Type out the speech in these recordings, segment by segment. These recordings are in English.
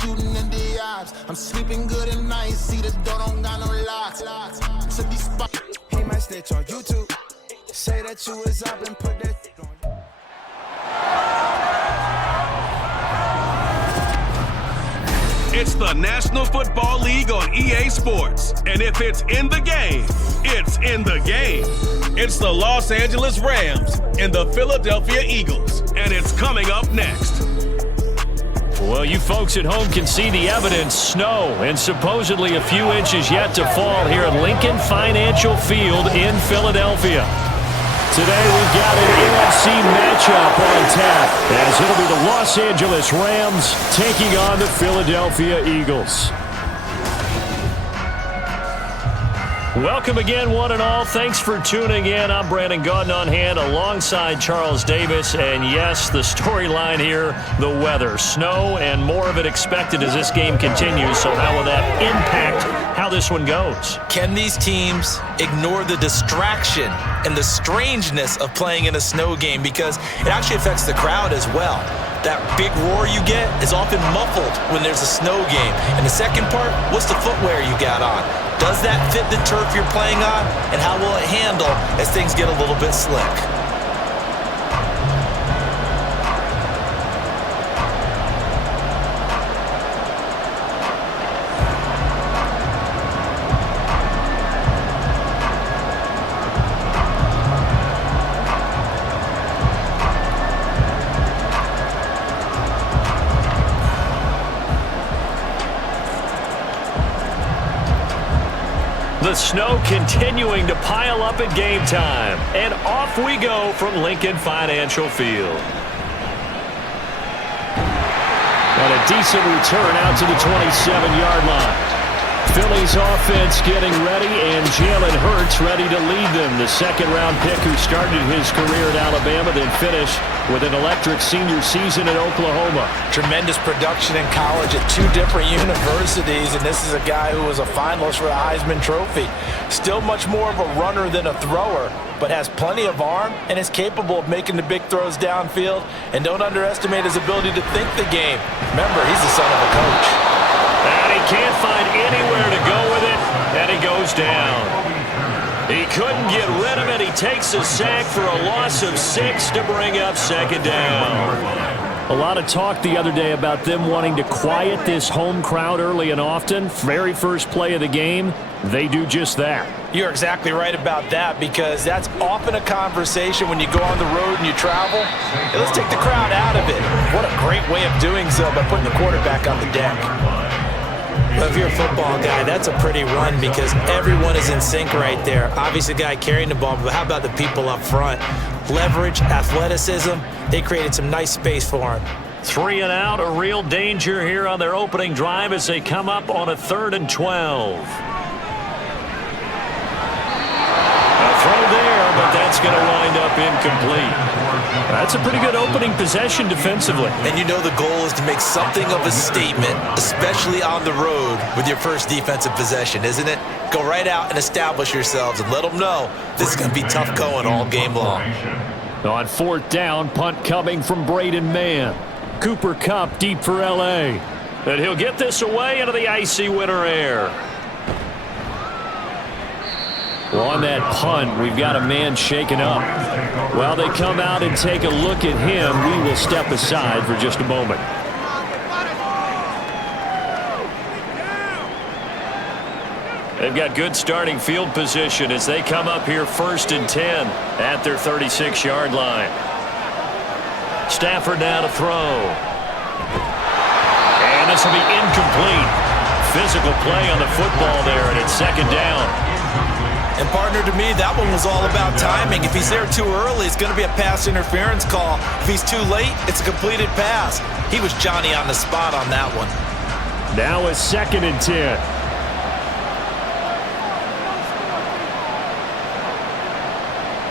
shooting in the eyes. I'm sleeping good at night, see the door don't got no locks. To be spot. He might snitch on YouTube. Say that you was up and put that on you. It's the National Football League on EA Sports. And if it's in the game, it's in the game. It's the Los Angeles Rams and the Philadelphia Eagles. And it's coming up next. Well, you folks at home can see the evidence. Snow and supposedly a few inches yet to fall here at Lincoln Financial Field in Philadelphia. Today we've got an NFC matchup on tap as it'll be the Los Angeles Rams taking on the Philadelphia Eagles. Welcome again, one and all. Thanks for tuning in. I'm Brandon Gaudin on hand alongside Charles Davis. And yes, the storyline here, the weather. Snow and more of it expected as this game continues. So how will that impact how this one goes? Can these teams ignore the distraction and the strangeness of playing in a snow game? Because it actually affects the crowd as well. That big roar you get is often muffled when there's a snow game. And the second part, what's the footwear you got on? Does that fit the turf you're playing on? And how will it handle as things get a little bit slick? The snow continuing to pile up at game time. And off we go from Lincoln Financial Field. And a decent return out to the 27-yard line. Philly's offense getting ready, and Jalen Hurts ready to lead them. The second-round pick who started his career at Alabama, then finished with an electric senior season at Oklahoma. Tremendous production in college at two different universities, and this is a guy who was a finalist for the Heisman Trophy. Still much more of a runner than a thrower, but has plenty of arm and is capable of making the big throws downfield. And don't underestimate his ability to think the game. Remember, he's the son of a coach. And he can't find anywhere to go with it, and he goes down. He couldn't get rid of it. He takes a sack for a loss of 6 to bring up second down. A lot of talk the other day about them wanting to quiet this home crowd early and often. Very first play of the game, they do just that. You're exactly right about that, because that's often a conversation when you go on the road and you travel. Hey, let's take the crowd out of it. What a great way of doing so by putting the quarterback on the deck. Well, if you're a football guy, that's a pretty run because everyone is in sync right there. Obviously, the guy carrying the ball, but how about the people up front? Leverage, athleticism, they created some nice space for him. 3 and out, a real danger here on their opening drive as they come up on a 3rd and 12. A throw there, but that's going to wind up incomplete. That's a pretty good opening possession defensively. And you know the goal is to make something of a statement, especially on the road with your first defensive possession, isn't it? Go right out and establish yourselves and let them know this is going to be tough going all game long. On 4th down, punt coming from Braden Mann. Cooper Kupp deep for L.A. And he'll get this away into the icy winter air. Well, on that punt, we've got a man shaken up. While they come out and take a look at him, we will step aside for just a moment. They've got good starting field position as they come up here 1st and 10 at their 36-yard line. Stafford now to throw. And this will be incomplete. Physical play on the football there, and it's 2nd down. And partner, to me, that one was all about timing. If he's there too early, it's going to be a pass interference call. If he's too late, it's a completed pass. He was Johnny on the spot on that one. Now it's 2nd and 10.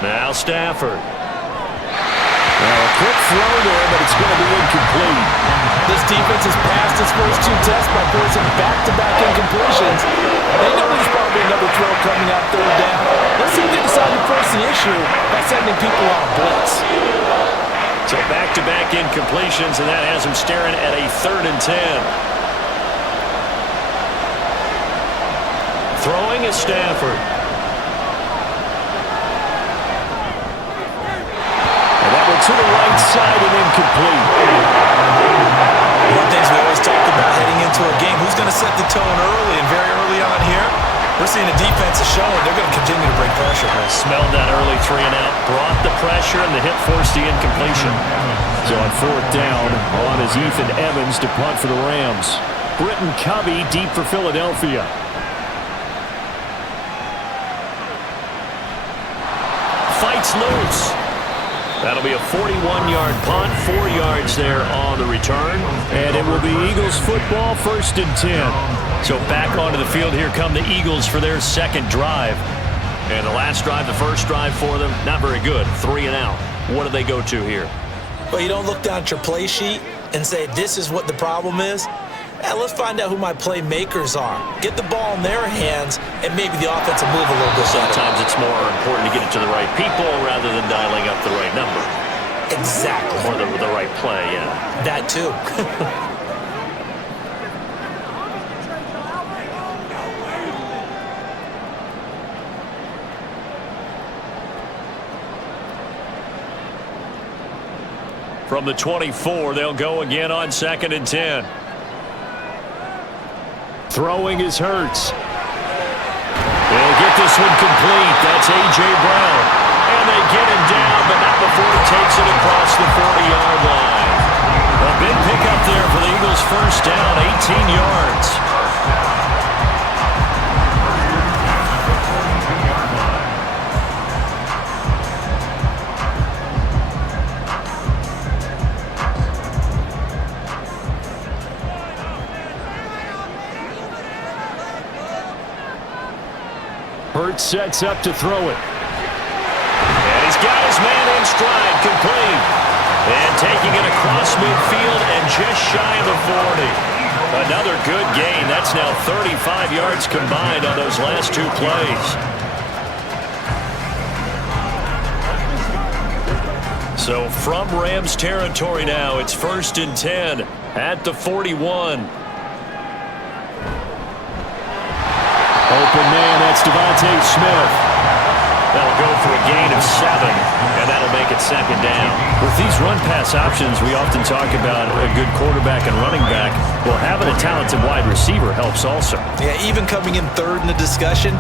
Now Stafford. A quick throw there, but it's going to be incomplete. This defense has passed its first 2 tests by forcing back-to-back incompletions. They know there's probably another throw coming out 3rd down. Let's see if they decide to force the issue by sending people on a blitz. So back-to-back incompletions, and that has them staring at a 3rd and 10. Throwing is Stafford. And that one to the right side and incomplete. One of the things we always talk about heading into a game, who's going to set the tone early, and very early on here, we're seeing the defense is showing they're going to continue to bring pressure. Smelled that early 3 and out, brought the pressure, and the hit forced the incompletion. So on 4th down, on is Ethan Evans to punt for the Rams. Britton Covey deep for Philadelphia. Fights loose. That'll be a 41-yard punt, 4 yards there on the return. And it will be Eagles football, 1st and 10. So back onto the field, here come the Eagles for their second drive. And the last drive, the first drive for them, not very good, 3 and out. What do they go to here? Well, you don't look down at your play sheet and say, this is what the problem is. Let's find out who my playmakers are. Get the ball in their hands, and maybe the offense will move a little bit better. Sometimes it's more important to get it to the right people rather than dialing up the right number. Exactly. Or the right play, yeah. That too. From the 24, they'll go again on 2nd and 10. Throwing is Hurts. They'll get this one complete. That's A.J. Brown. And they get him down, but not before he takes it across the 40-yard line. A big pickup there for the Eagles' first down, 18 yards. Hurts sets up to throw it. And he's got his man in stride, complete. And taking it across midfield and just shy of the 40. Another good gain. That's now 35 yards combined on those last 2 plays. So from Rams territory now, it's 1st and 10 at the 41. Open man, that's Devontae Smith. That'll go for a gain of 7, and that'll make it 2nd down. With these run-pass options, we often talk about a good quarterback and running back. Well, having a talented wide receiver helps also. Yeah, even coming in 3rd in the discussion,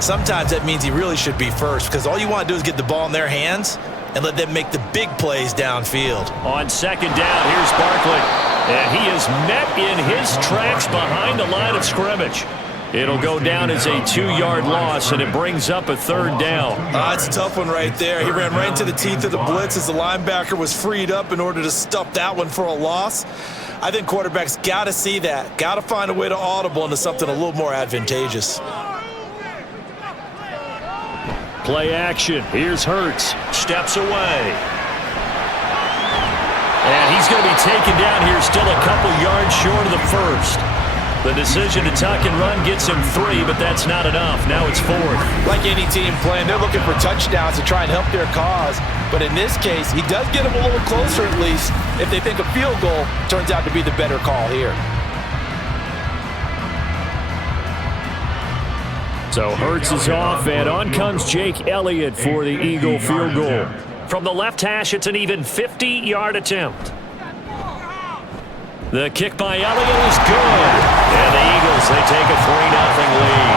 sometimes that means he really should be 1st, because all you want to do is get the ball in their hands and let them make the big plays downfield. On 2nd down, here's Barkley. And he is met in his tracks behind the line of scrimmage. It'll go down as a 2-yard loss, and it brings up a 3rd down. It's a tough one right there. He ran right into the teeth of the blitz as the linebacker was freed up in order to stuff that one for a loss. I think quarterbacks got to see that, got to find a way to audible into something a little more advantageous. Play action. Here's Hurts. Steps away. And he's going to be taken down here, still a couple yards short of the 1st. The decision to tuck and run gets him 3, but that's not enough. Now it's 4th. Like any team playing, they're looking for touchdowns to try and help their cause. But in this case, he does get them a little closer at least if they think a field goal turns out to be the better call here. So Hurts is off, and on comes Jake Elliott for the Eagle field goal. From the left hash, it's an even 50-yard attempt. The kick by Elliott is good. And the Eagles, they take a 3-0 lead.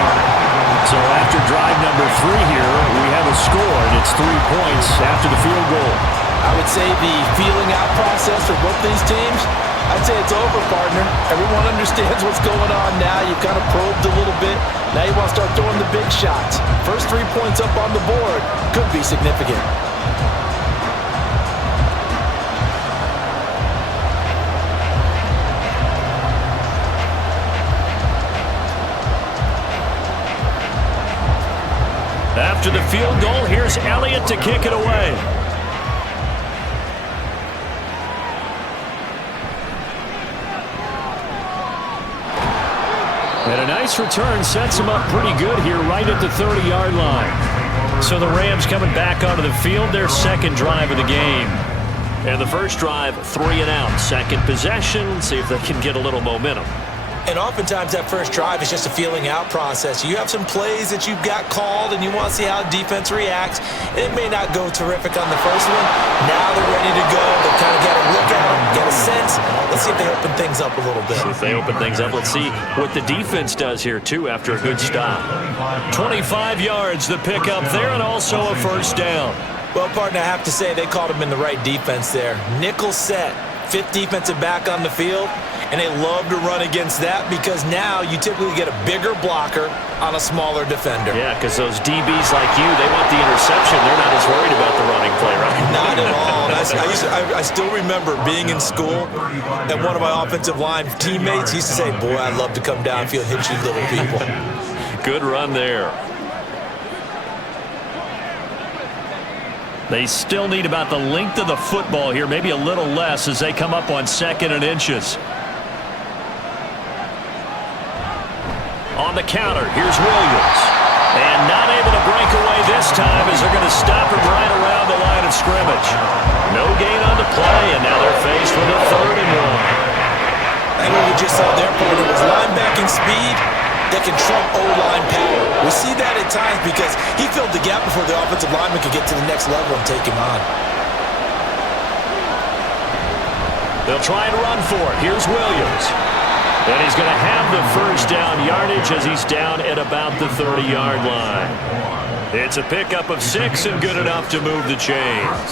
So after drive number 3 here, we have a score, and it's 3 points after the field goal. I would say the feeling out process for both these teams, I'd say it's over, partner. Everyone understands what's going on now. You've kind of probed a little bit. Now you want to start throwing the big shots. First 3 points up on the board could be significant. After the field goal, here's Elliott to kick it away. And a nice return sets him up pretty good here right at the 30-yard line. So the Rams coming back onto the field, their 2nd drive of the game. And the first drive, 3 and out. 2nd possession, see if they can get a little momentum. And oftentimes that first drive is just a feeling out process. You have some plays that you've got called and you want to see how defense reacts. It may not go terrific on the first one. Now they're ready to go. They've kind of got to look at them, get a sense. Let's see if they open things up a little bit. See if they open things up. Let's see what the defense does here, too, after a good stop. 25 yards, the pickup there, and also a first down. Well, partner, I have to say they called him in the right defense there. Nickel set, fifth defensive back on the field, and they love to run against that because now you typically get a bigger blocker on a smaller defender. Yeah, because those DBs like you, they want the interception. They're not as worried about the running play, right? Not at all. I still remember being in school, and one of my offensive line teammates used to say, boy, I'd love to come downfield and hit you little people. Good run there. They still need about the length of the football here, maybe a little less as they come up on 2nd and inches. On the counter, here's Williams. And not able to break away this time as they're going to stop him right around the line of scrimmage. No gain on the play, and now they're faced with a 3rd and 1. And what we just saw there, partner, was linebacking speed that can trump O-line power. We see that at times because he filled the gap before the offensive lineman could get to the next level and take him on. They'll try and run for it. Here's Williams. And he's going to have the first down yardage as he's down at about the 30-yard line. It's a pickup of 6 and good enough to move the chains.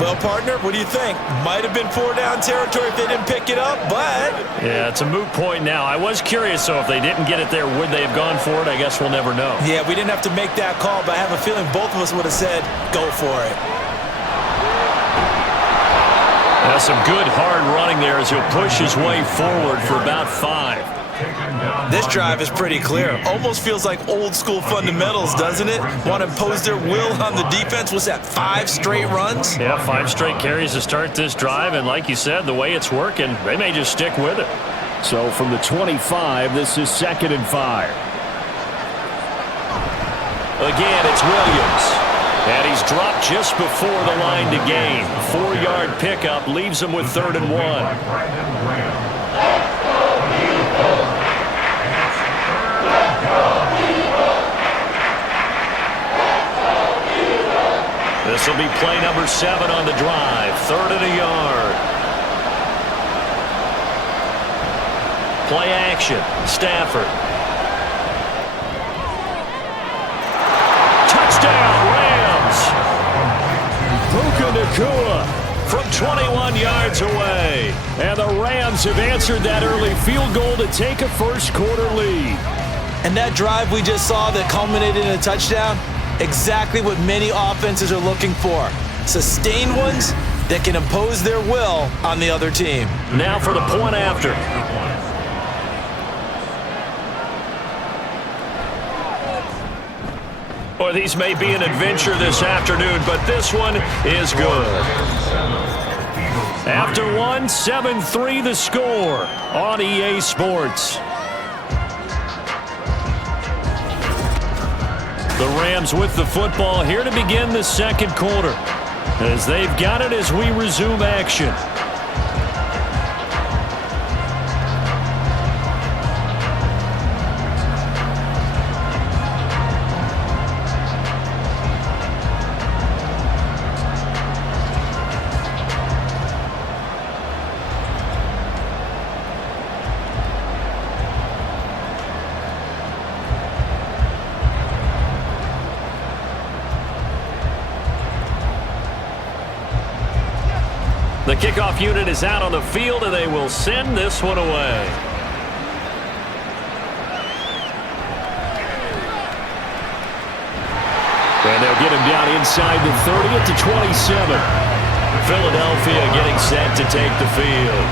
Well, partner, what do you think? Might have been 4-down territory if they didn't pick it up, but... Yeah, it's a moot point now. I was curious, so if they didn't get it there, would they have gone for it? I guess we'll never know. Yeah, we didn't have to make that call, but I have a feeling both of us would have said, go for it. That's some good hard running there as he'll push his way forward for about 5. This drive is pretty clear. Almost feels like old school fundamentals, doesn't it? Want to impose their will on the defense. Was that 5 straight runs? Yeah, 5 straight carries to start this drive, and like you said, the way it's working, they may just stick with it. So from the 25, this is 2nd and 5. Again, it's Williams. And he's dropped just before the line to gain. 4-yard pickup leaves him with 3rd and 1. This will be play number 7 on the drive. 3rd and a yard. Play action. Stafford. Touchdown, Rams. Puka Nacua from 21 yards away. And the Rams have answered that early field goal to take a first-quarter lead. And that drive we just saw that culminated in a touchdown, exactly what many offenses are looking for. Sustained ones that can impose their will on the other team. Now for the point after. Or these may be an adventure this afternoon, but this one is good. After one, 7-3 the score on EA Sports. The Rams with the football here to begin the 2nd quarter as they've got it as we resume action. The kickoff unit is out on the field, and they will send this one away. And they'll get him down inside the 30 at the 27. Philadelphia getting set to take the field.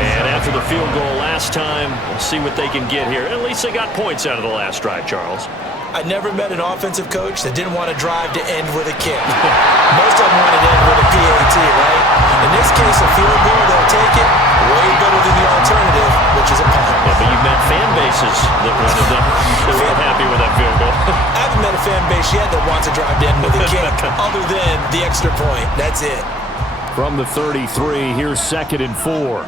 And after the field goal last time, we'll see what they can get here. At least they got points out of the last drive, Charles. I never met an offensive coach that didn't want to drive to end with a kick. Most of them want to end with a PAT, right? In this case, a field goal, they'll take it. Way better than the alternative, which is a punt. Yeah, but you've met fan bases that weren't happy with that field goal. I haven't met a fan base yet that wants to drive to end with a kick other than the extra point. That's it. From the 33, here's 2nd and 4.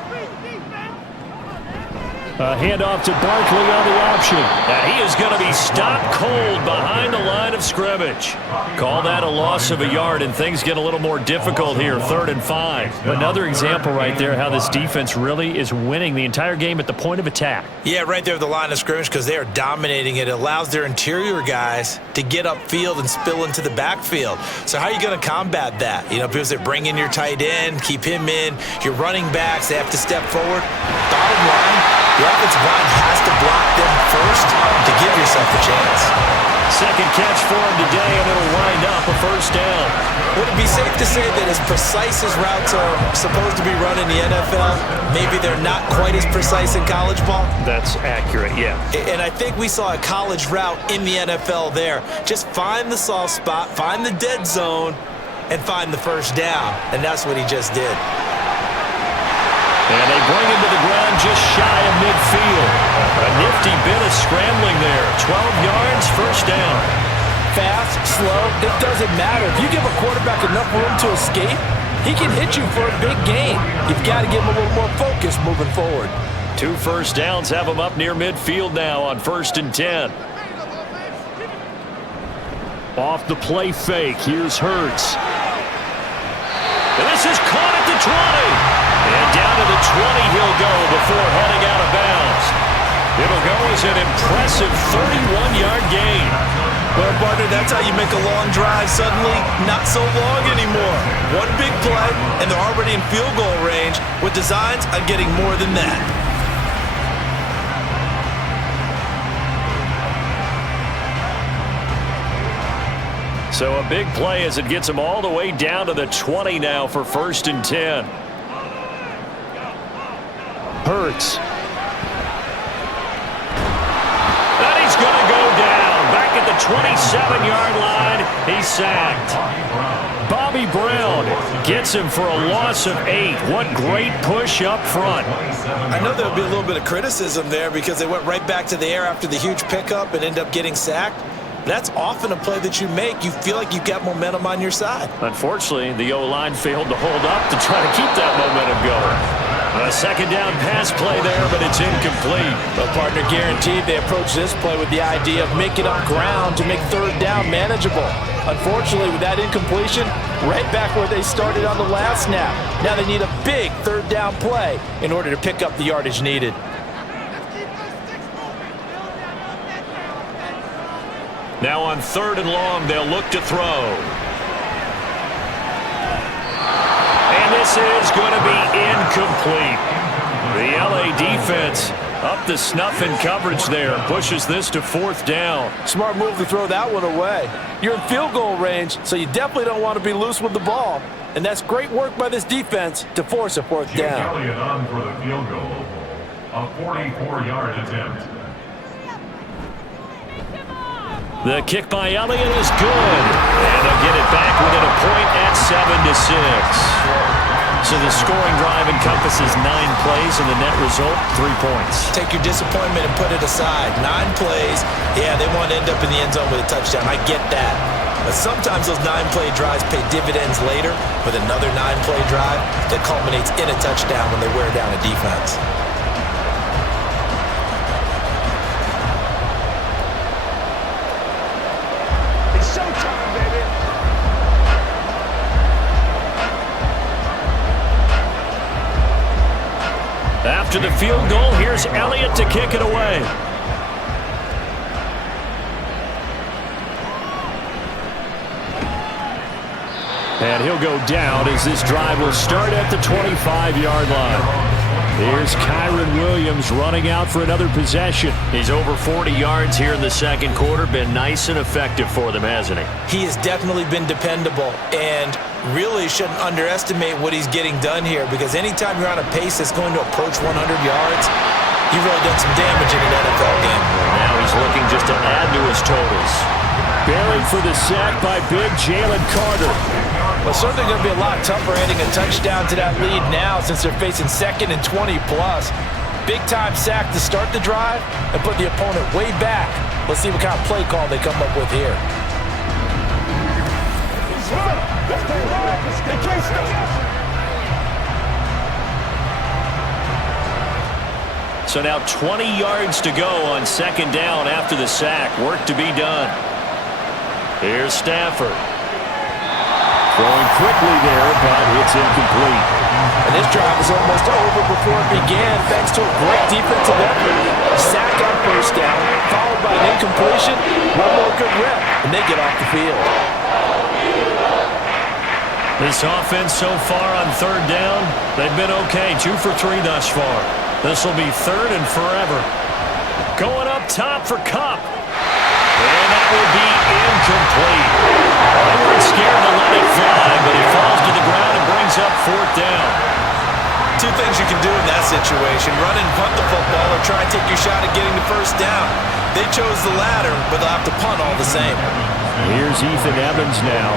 A handoff to Barkley on the option. And he is going to be stopped cold behind the line of scrimmage. Call that a loss of a yard, and things get a little more difficult here, 3rd and 5. Another example right there how this defense really is winning the entire game at the point of attack. Yeah, right there at the line of scrimmage because they are dominating it. It allows their interior guys to get upfield and spill into the backfield. So how are you going to combat that? You know, because they bring in your tight end, keep him in. Your running backs, they have to step forward. Bottom line, the offensive line has to block them first to give yourself a chance. Second catch for him today, and it'll wind up a 1st down. Would it be safe to say that as precise as routes are supposed to be run in the NFL, maybe they're not quite as precise in college ball? That's accurate, yeah. And I think we saw a college route in the NFL there. Just find the soft spot, find the dead zone, and find the 1st down. And that's what he just did. And they bring him to the ground just shy of midfield. A nifty bit of scrambling there. 12 yards, 1st down. Fast, slow, it doesn't matter. If you give a quarterback enough room to escape, he can hit you for a big gain. You've got to give him a little more focus moving forward. 2 1st downs have him up near midfield now on 1st and 10. Off the play fake, here's Hurts. And this is caught at the 20. And down to the 20 he'll go before heading out of bounds. It'll go as an impressive 31-yard gain. Well, partner, that's how you make a long drive suddenly not so long anymore. One big play, and they're already in field goal range with designs on getting more than that. So a big play as it gets them all the way down to the 20 now for 1st and 10. Hurts. And he's going to go down. Back at the 27-yard line, he's sacked. Bobby Brown gets him for a loss of 8. What great push up front. I know there'll be a little bit of criticism there because they went right back to the air after the huge pickup and ended up getting sacked. That's often a play that you make. You feel like you've got momentum on your side. Unfortunately, the O-line failed to hold up to try to keep that momentum going. A 2nd down pass play there, but it's incomplete. But partner, guaranteed they approach this play with the idea of making up ground to make 3rd down manageable. Unfortunately, with that incompletion, right back where they started on the last snap. Now they need a big 3rd down play in order to pick up the yardage needed. Now on 3rd and long, they'll look to throw. And this is going to be incomplete. The LA defense up the snuff in coverage there. Pushes this to 4th down. Smart move to throw that one away. You're in field goal range, so you definitely don't want to be loose with the ball. And that's great work by this defense to force a 4th down. Elliott on for the field goal. A 44-yard attempt. The kick by Elliott is good. And they'll get it back within a point at 7-6. So the scoring drive encompasses 9 plays, and the net result, 3 points. Take your disappointment and put it aside. 9 plays, yeah, they want to end up in the end zone with a touchdown. I get that. But sometimes those 9-play drives pay dividends later with another 9-play drive that culminates in a touchdown when they wear down a defense. After the field goal, here's Elliott to kick it away. And he'll go down as this drive will start at the 25-yard line. Here's Kyron Williams running out for another possession. He's over 40 yards here in the 2nd quarter. Been nice and effective for them, hasn't he? He has definitely been dependable and really shouldn't underestimate what he's getting done here because anytime you're on a pace that's going to approach 100 yards, you've really done some damage in an NFL game. Now he's looking just to add to his totals. Buried for the sack by big Jalen Carter. Well, certainly going to be a lot tougher adding a touchdown to that lead now since they're facing 2nd and 20-plus. Big-time sack to start the drive and put the opponent way back. Let's see what kind of play call they come up with here. So now 20 yards to go on second down after the sack. Work to be done. Here's Stafford. Throwing quickly there, but it's incomplete. And this drive is almost over before it began thanks to a great defensive effort. Sack on first down, followed by an incompletion, one more good rep, and they get off the field. This offense so far on third down, they've been okay. 2 for 3 thus far. This will be third and forever. Going up top for Kupp. And that will be incomplete. They weren't scared to let it fly, but it falls to the ground and brings up fourth down. Two things you can do in that situation: run and punt the football, or try and take your shot at getting the first down. They chose the latter, but they'll have to punt all the same. Here's Ethan Evans now.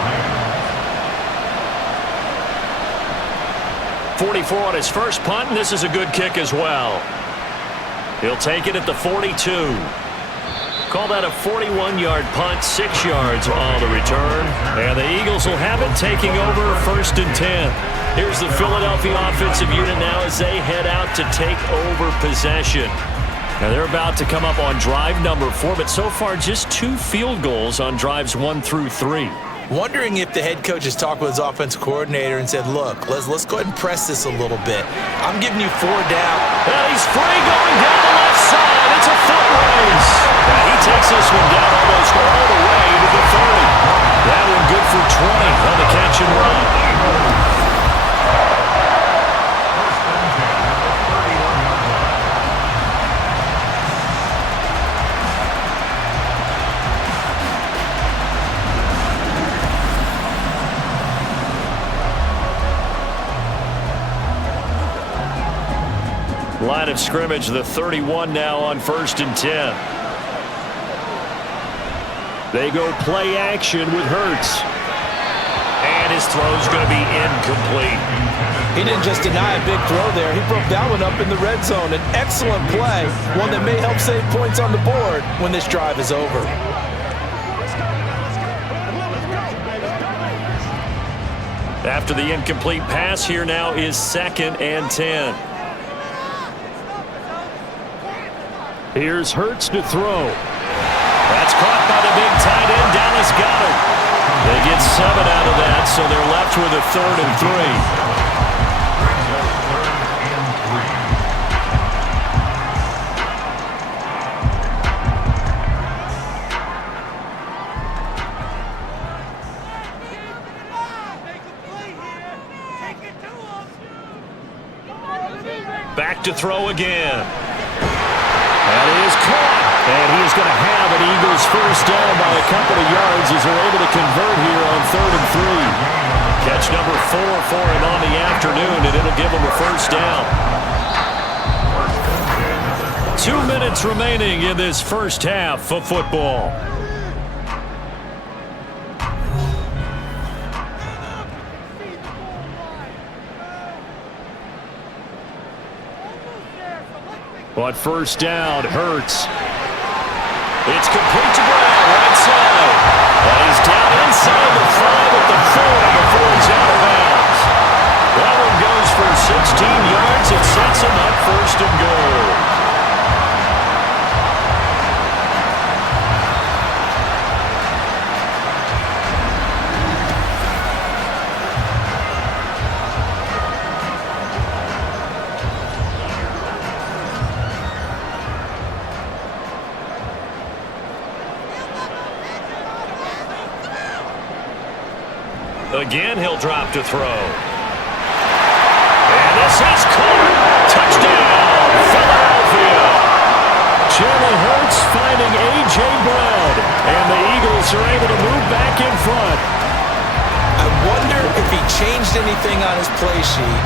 44 on his first punt, and this is a good kick as well. He'll take it at the 42. Call that a 41-yard punt, 6 yards on the return. And the Eagles will have it, taking over first and 10. Here's the Philadelphia offensive unit now as they head out to take over possession. Now they're about to come up on drive number 4, but so far just 2 field goals on drives 1 through 3. Wondering if the head coach has talked with his offensive coordinator and said, look, let's go ahead and press this a little bit. I'm giving you 4 down. And he's free going down the left side. It's a foot race. And he takes this one down almost all the way to the 30. That one good for 20 on the catch and run. Line of scrimmage, the 31 now on first and 10. They go play action with Hurts. And his throw's going to be incomplete. He didn't just deny a big throw there. He broke that one up in the red zone. An excellent play, one that may help save points on the board when this drive is over. After the incomplete pass, here now is second and 10. Here's Hurts to throw. That's caught by the big tight end, Dallas Goedert. They get 7 out of that, so they're left with a 3rd and 3. Back to throw again. That is caught, and he is going to have an Eagles first down by a couple of yards as they're able to convert here on 3rd and 3. Catch number 4 for him on the afternoon, and it'll give him a first down. 2 minutes remaining in this first half of football. On first down, Hurts. It's complete to Brown, right side. And he's down inside the 5 at the 4 before he's out of bounds. That one goes for 16 yards. It sets him up first and goal. Again, he'll drop to throw. And this is caught. Touchdown, Philadelphia. Jalen Hurts finding A.J. Brown. And the Eagles are able to move back in front. I wonder if he changed anything on his play sheet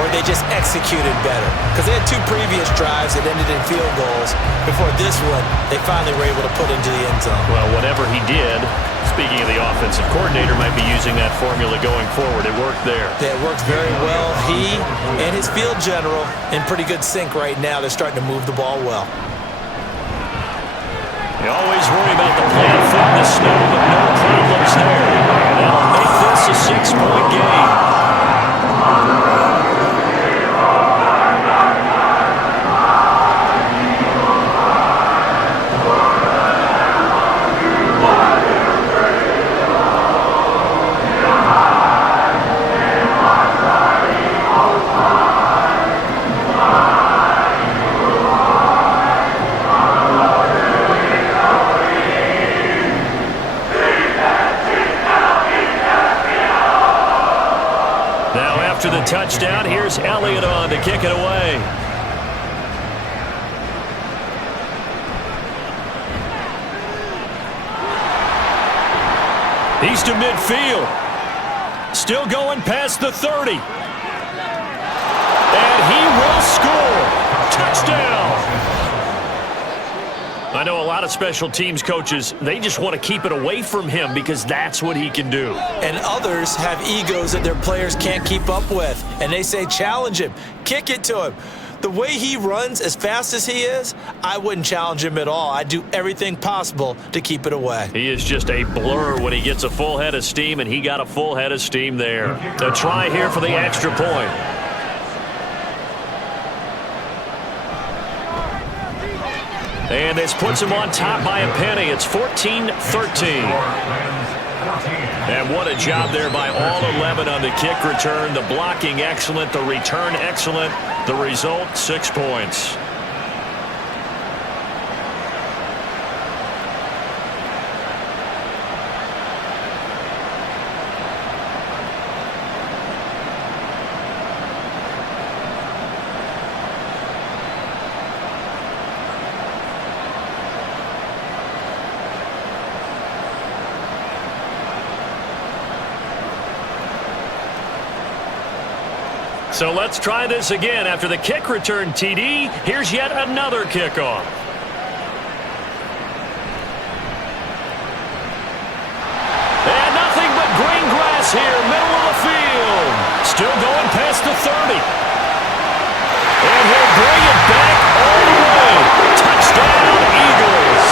or they just executed better. Because they had 2 previous drives that ended in field goals. Before this one, they finally were able to put into the end zone. Well, whatever he did, speaking of the offensive coordinator, might be using that formula going forward. It worked there. It worked very well. He and his field general in pretty good sync right now. They're starting to move the ball well. You always worry about the plant foot in the snow, but no problems there. And that'll make this a 6-point game. touchdown. Here's Elliott on to kick it away. He's to midfield. Still going past the 30. And he will score. Touchdown. I know a lot of special teams coaches, they just want to keep it away from him because that's what he can do. And others have egos that their players can't keep up with. And they say, challenge him, kick it to him. The way he runs as fast as he is, I wouldn't challenge him at all. I'd do everything possible to keep it away. He is just a blur when he gets a full head of steam, and he got a full head of steam there. A try here for the extra point. And this puts him on top by a penny. It's 14-13. And what a job there by all 11 on the kick return. The blocking excellent, the return excellent. The result, 6 points. So let's try this again. After the kick return TD, here's yet another kickoff. And nothing but green grass here, middle of the field. Still going past the 30. And he'll bring it back all the way. Touchdown, Eagles.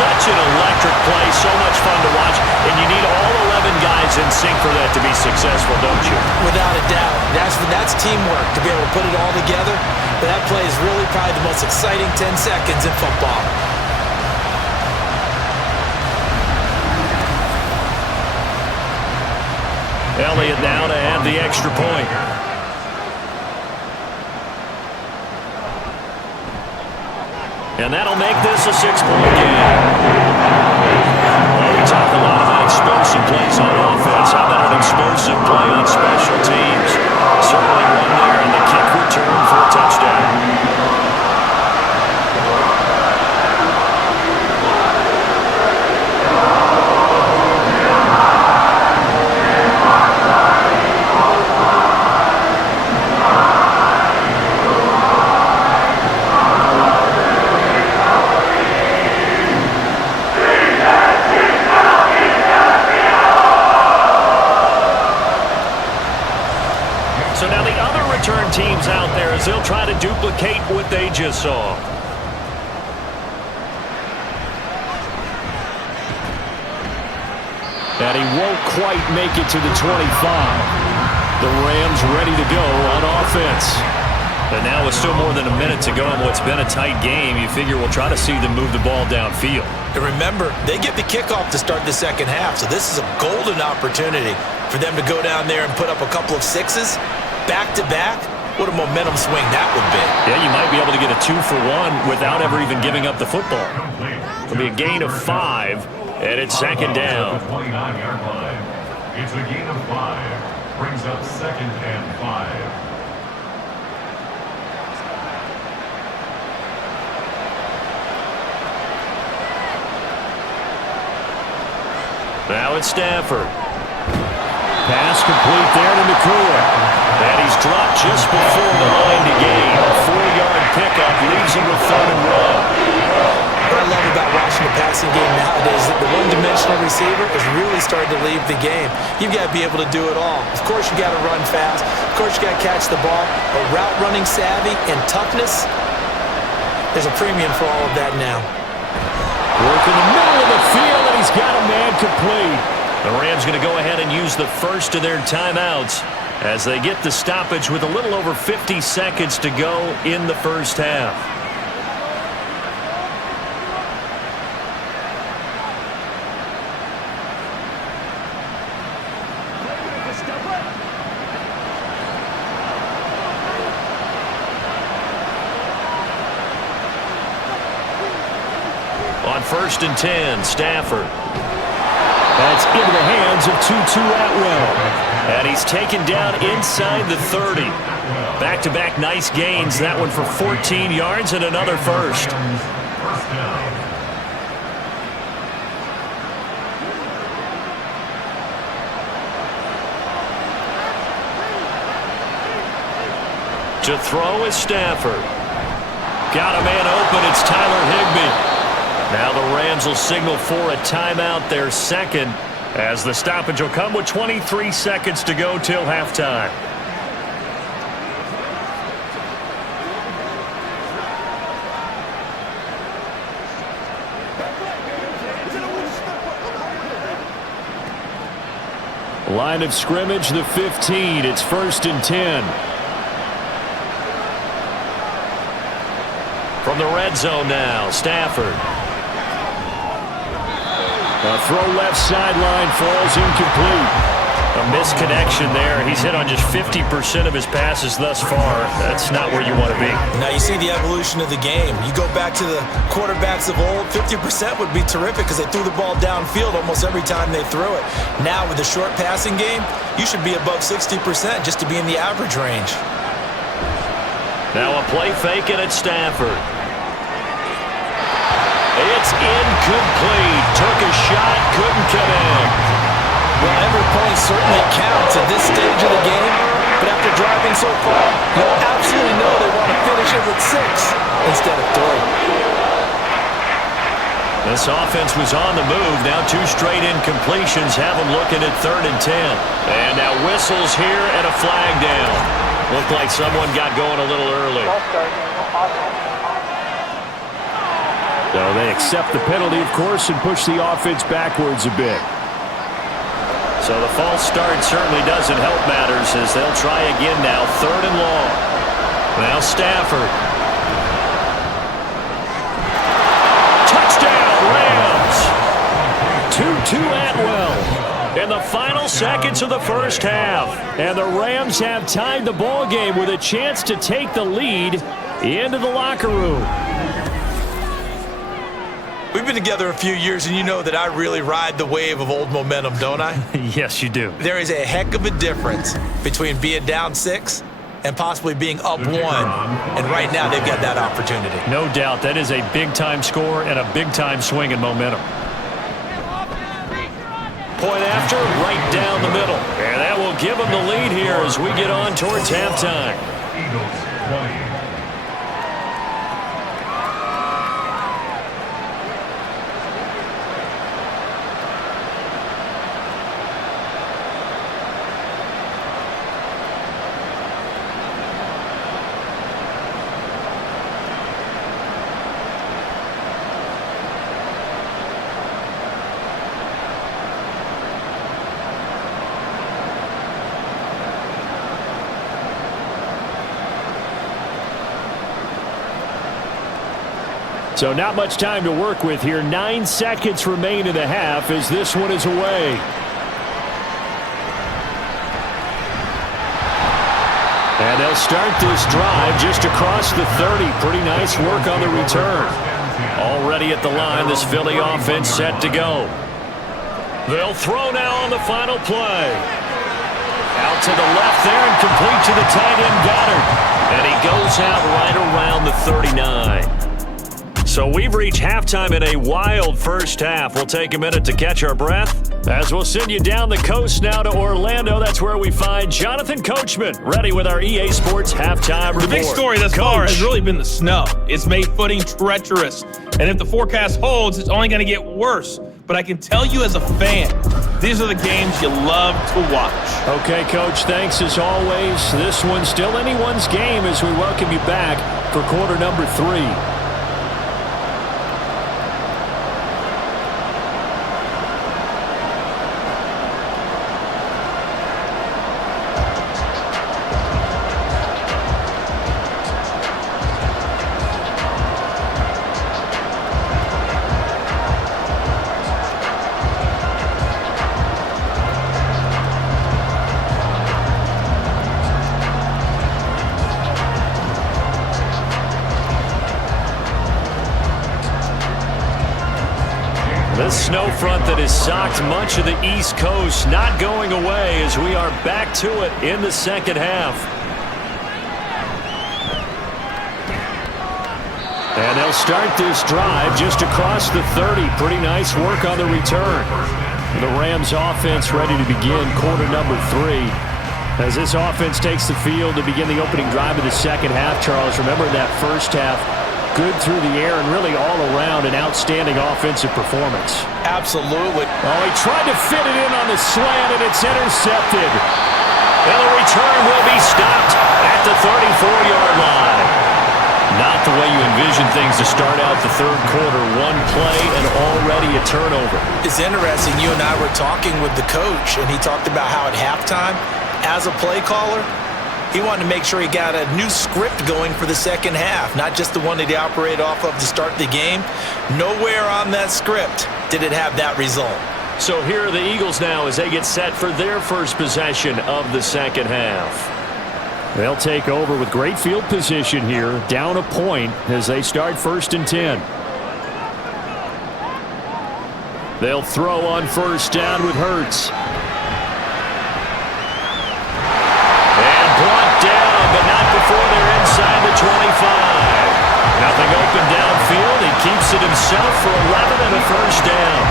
Such an electric play, so much fun to watch, and you need all 11 guys in sync for that to be successful, don't you? Without a doubt. That's teamwork, to be able to put it all together. But that play is really probably the most exciting 10 seconds in football. Elliott now to add the extra point. And that'll make this a 6-point game. Well, we talk a lot about explosive plays on offense. How about an explosive play on special teams? Certainly one there in the kick return for a touchdown. Teams out there as they'll try to duplicate what they just saw. And he won't quite make it to the 25. The Rams ready to go on offense. But now with still more than a minute to go in what's been a tight game, you figure we'll try to see them move the ball downfield. And remember, they get the kickoff to start the second half, so this is a golden opportunity for them to go down there and put up a couple of sixes back-to-back. What a momentum swing that would be. Yeah, you might be able to get a 2-for-1 without ever even giving up the football. It'll be a gain of 5, and it's second down. 29-yard line. It's a gain of 5. Brings up 2nd and 5. Now it's Stafford. Pass complete there to Nakua. And he's dropped just before the line to gain. A 4-yard pickup leaves him with 3rd and 1. What I love about watching the passing game nowadays is that the one-dimensional receiver is really starting to leave the game. You've got to be able to do it all. Of course, you got to run fast. Of course, you got to catch the ball. But route running savvy and toughness, there's a premium for all of that now. Work in the middle of the field, and he's got a man complete. The Rams going to go ahead and use the first of their timeouts as they get the stoppage with a little over 50 seconds to go in the first half. On 1st and 10, Stafford. That's into the hands of Tutu Atwell. And he's taken down inside the 30. Back-to-back nice gains. That one for 14 yards and another first. First down. To throw is Stafford. Got a man open. It's Tyler Higbee. Now the Rams will signal for a timeout, their second, as the stoppage will come with 23 seconds to go till halftime. Line of scrimmage, the 15. It's 1st and 10. From the red zone now, Stafford. A throw left sideline falls incomplete. A misconnection there. He's hit on just 50% of his passes thus far. That's not where you want to be. Now you see the evolution of the game. You go back to the quarterbacks of old, 50% would be terrific because they threw the ball downfield almost every time they threw it. Now with the short passing game, you should be above 60% just to be in the average range. Now a play fake and it's Stafford. It's incomplete. Took a shot, couldn't connect. Well, every point certainly counts at this stage of the game, but after driving so far, you absolutely know they want to finish it with 6 instead of 3. This offense was on the move. Now 2 straight incompletions have them looking at 3rd and 10. And now whistles here and a flag down. Looked like someone got going a little early. So they accept the penalty, of course, and push the offense backwards a bit. So the false start certainly doesn't help matters as they'll try again now. 3rd and long. Now Stafford. Touchdown, Rams. 2-2 Atwell. In the final seconds of the first half. And the Rams have tied the ball game with a chance to take the lead into the locker room. We've been together a few years, and you know that I really ride the wave of old momentum, don't I? Yes, you do. There is a heck of a difference between being down 6 and possibly being up 1. And right now, they've got that opportunity. No doubt. That is a big-time score and a big-time swing in momentum. Point after, right down the middle. And that will give them the lead here as we get on towards halftime. Eagles 20. So not much time to work with here. 9 seconds remain in the half as this one is away. And they'll start this drive just across the 30. Pretty nice work on the return. Already at the line, this Philly offense set to go. They'll throw now on the final play. Out to the left there and complete to the tight end Goddard. And he goes out right around the 39. So we've reached halftime in a wild first half. We'll take a minute to catch our breath as we'll send you down the coast now to Orlando. That's where we find Jonathan Coachman ready with our EA Sports halftime report. The big story thus far has really been the snow. It's made footing treacherous. And if the forecast holds, it's only going to get worse. But I can tell you as a fan, these are the games you love to watch. Okay, Coach, thanks as always. This one's still anyone's game as we welcome you back for quarter number 3. snow front that has socked much of the East Coast not going away as we are back to it in the second half. And they'll start this drive just across the 30. Pretty nice work on the return. The Rams offense ready to begin quarter number 3. As this offense takes the field to begin the opening drive of the second half, Charles, remember that first half, good through the air and really all around an outstanding offensive performance. Absolutely. Oh, he tried to fit it in on the slant, and it's intercepted. And the return will be stopped at the 34-yard line. Not the way you envision things to start out the third quarter. One play and already a turnover. It's interesting. You and I were talking with the coach, and he talked about how at halftime, as a play caller, he wanted to make sure he got a new script going for the second half, not just the one that he operated off of to start the game. Nowhere on that script did it have that result. So here are the Eagles now as they get set for their first possession of the second half. They'll take over with great field position here, down a point as they start 1st and 10. They'll throw on first down with Hurts. Brought down, but not before they're inside the 25. Nothing open downfield. He keeps it himself for 11 and a first down.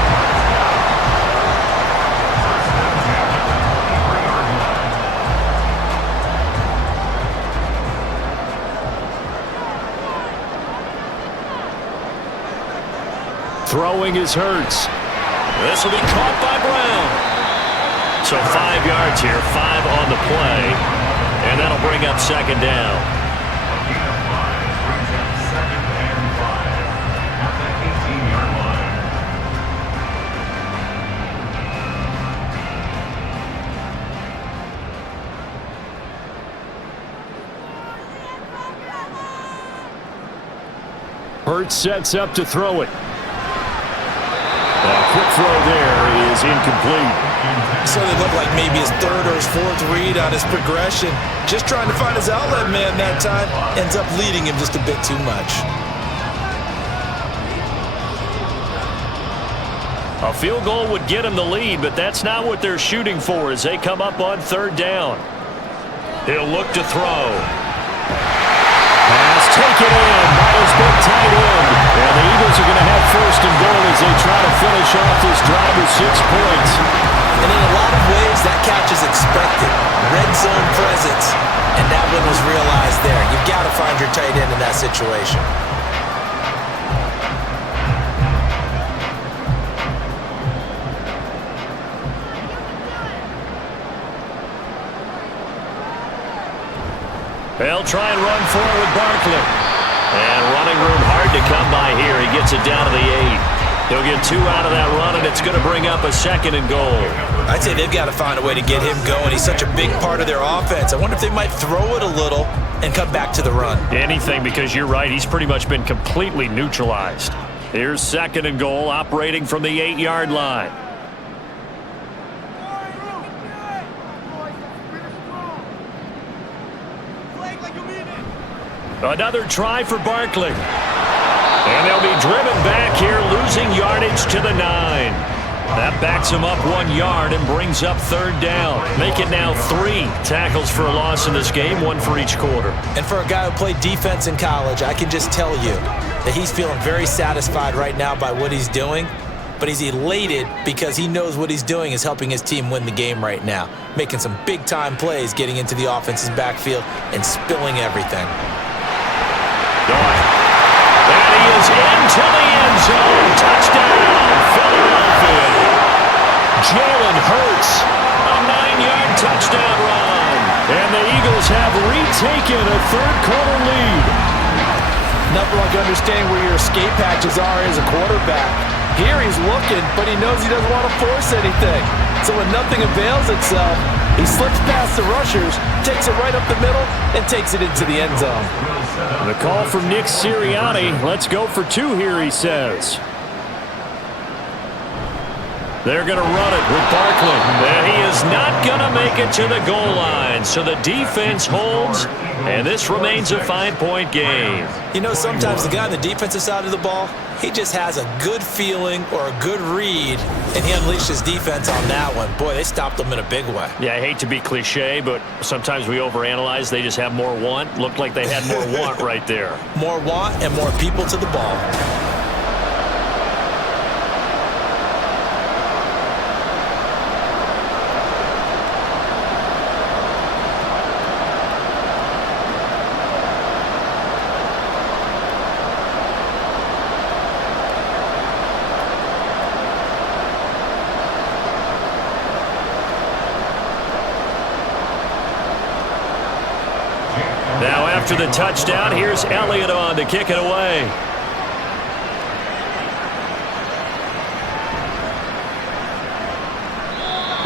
Throwing is Hurts. This will be caught by Brown. So 5 yards here, 5 on the play. And that'll bring up second down. Second and 5 at the 18-yard line. Hurts sets up to throw it. A quick throw there is incomplete. So it looked like maybe his third or his fourth read on his progression. Just trying to find his outlet man that time. Ends up leading him just a bit too much. A field goal would get him the lead, but that's not what they're shooting for as they come up on third down. He'll look to throw. Pass taken in by his big tight end. And the Eagles are going to have first and goal as they try to finish off this drive with 6 points. And in a lot of ways, that catch is expected. Red zone presence. And that one was realized there. You've got to find your tight end in that situation. They'll try and run forward with Barkley. And running room hard to come by here. He gets it down to the 8. He'll get 2 out of that run, and it's going to bring up a second and goal. I'd say they've got to find a way to get him going. He's such a big part of their offense. I wonder if they might throw it a little and come back to the run. Anything, because you're right. He's pretty much been completely neutralized. Here's second and goal, operating from the 8-yard line. Another try for Barkley. And they'll be driven back here, losing yardage to the 9. That backs him up 1 yard and brings up third down. Make it now 3 tackles for a loss in this game, 1 for each quarter. And for a guy who played defense in college, I can just tell you that he's feeling very satisfied right now by what he's doing. But he's elated because he knows what he's doing is helping his team win the game right now. Making some big-time plays, getting into the offense's backfield and spilling everything. And he is into the end zone. Touchdown, Philadelphia. Jalen Hurts, a 9-yard touchdown run. And the Eagles have retaken a third-quarter lead. Nothing like understanding where your escape hatches are as a quarterback. Here he's looking, but he knows he doesn't want to force anything. So when nothing avails itself, he slips past the rushers, takes it right up the middle, and takes it into the end zone. The call from Nick Sirianni. Let's go for 2 here, he says. They're going to run it with Barkley. And he is not going to make it to the goal line. So the defense holds, and this remains a 5-point game. You know, sometimes the guy on the defensive side of the ball, he just has a good feeling or a good read, and he unleashed his defense on that one. Boy, they stopped them in a big way. Yeah, I hate to be cliche, but sometimes we overanalyze. They just have more want. Looked like they had more want right there. More want and more people to the ball. Now after the touchdown, here's Elliott on to kick it away.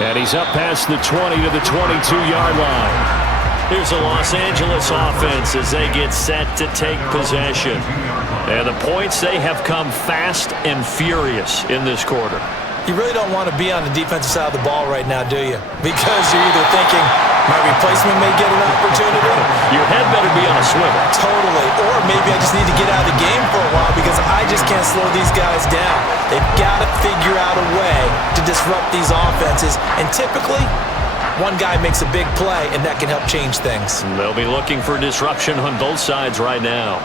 And he's up past the 20 to the 22-yard line. Here's the Los Angeles offense as they get set to take possession. And the points, they have come fast and furious in this quarter. You really don't want to be on the defensive side of the ball right now, do you? Because you're either thinking, my replacement may get an opportunity. Your head better be on a swivel. Totally. Or maybe I just need to get out of the game for a while because I just can't slow these guys down. They've got to figure out a way to disrupt these offenses. And typically, one guy makes a big play, and that can help change things. They'll be looking for disruption on both sides right now.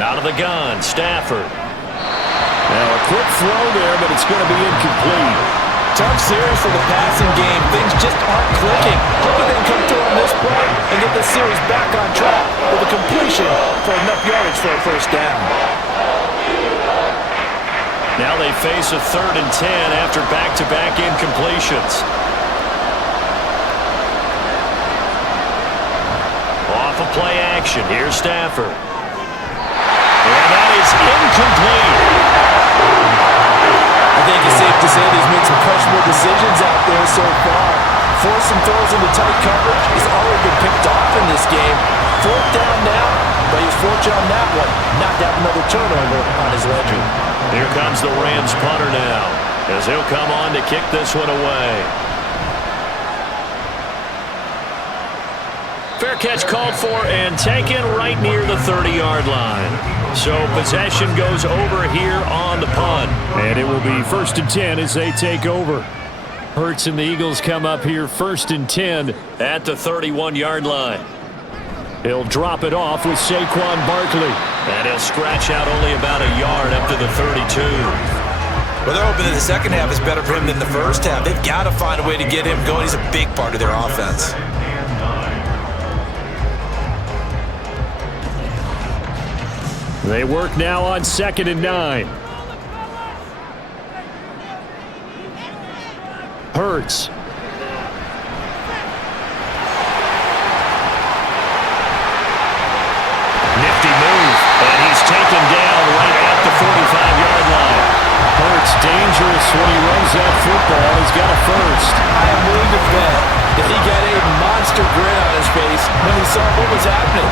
Out of the gun, Stafford. Now a quick throw there, but it's going to be incomplete. Tough series for the passing game. Things just aren't clicking. Hoping they can come through on this play and get the series back on track with a completion for enough yardage for a first down. Now they face a 3rd and 10 after back-to-back incompletions. Off of play action. Here's Stafford. And that is incomplete. I think it's safe to say that he's made some questionable decisions out there so far. Forcing throws into tight coverage. He's already been picked off in this game. 4th down now, but he's fortunate on that one. Not to have another turnover on his ledger. Here comes the Rams punter now, as he'll come on to kick this one away. Fair catch called for and taken right near the 30-yard line. So possession goes over here on the punt. And it will be 1st and 10 as they take over. Hurts and the Eagles come up here 1st and 10 at the 31-yard line. He'll drop it off with Saquon Barkley. And he'll scratch out only about a yard up to the 32. Well, they're hoping that the second half is better for him than the first half. They've got to find a way to get him going. He's a big part of their offense. They work now on 2nd and 9. Hurts. Nifty move, and he's taken down right at the 45-yard line. Hurts dangerous when he runs that football. He's got a first. I am willing to bet that he got a monster grin on his face when he saw what was happening.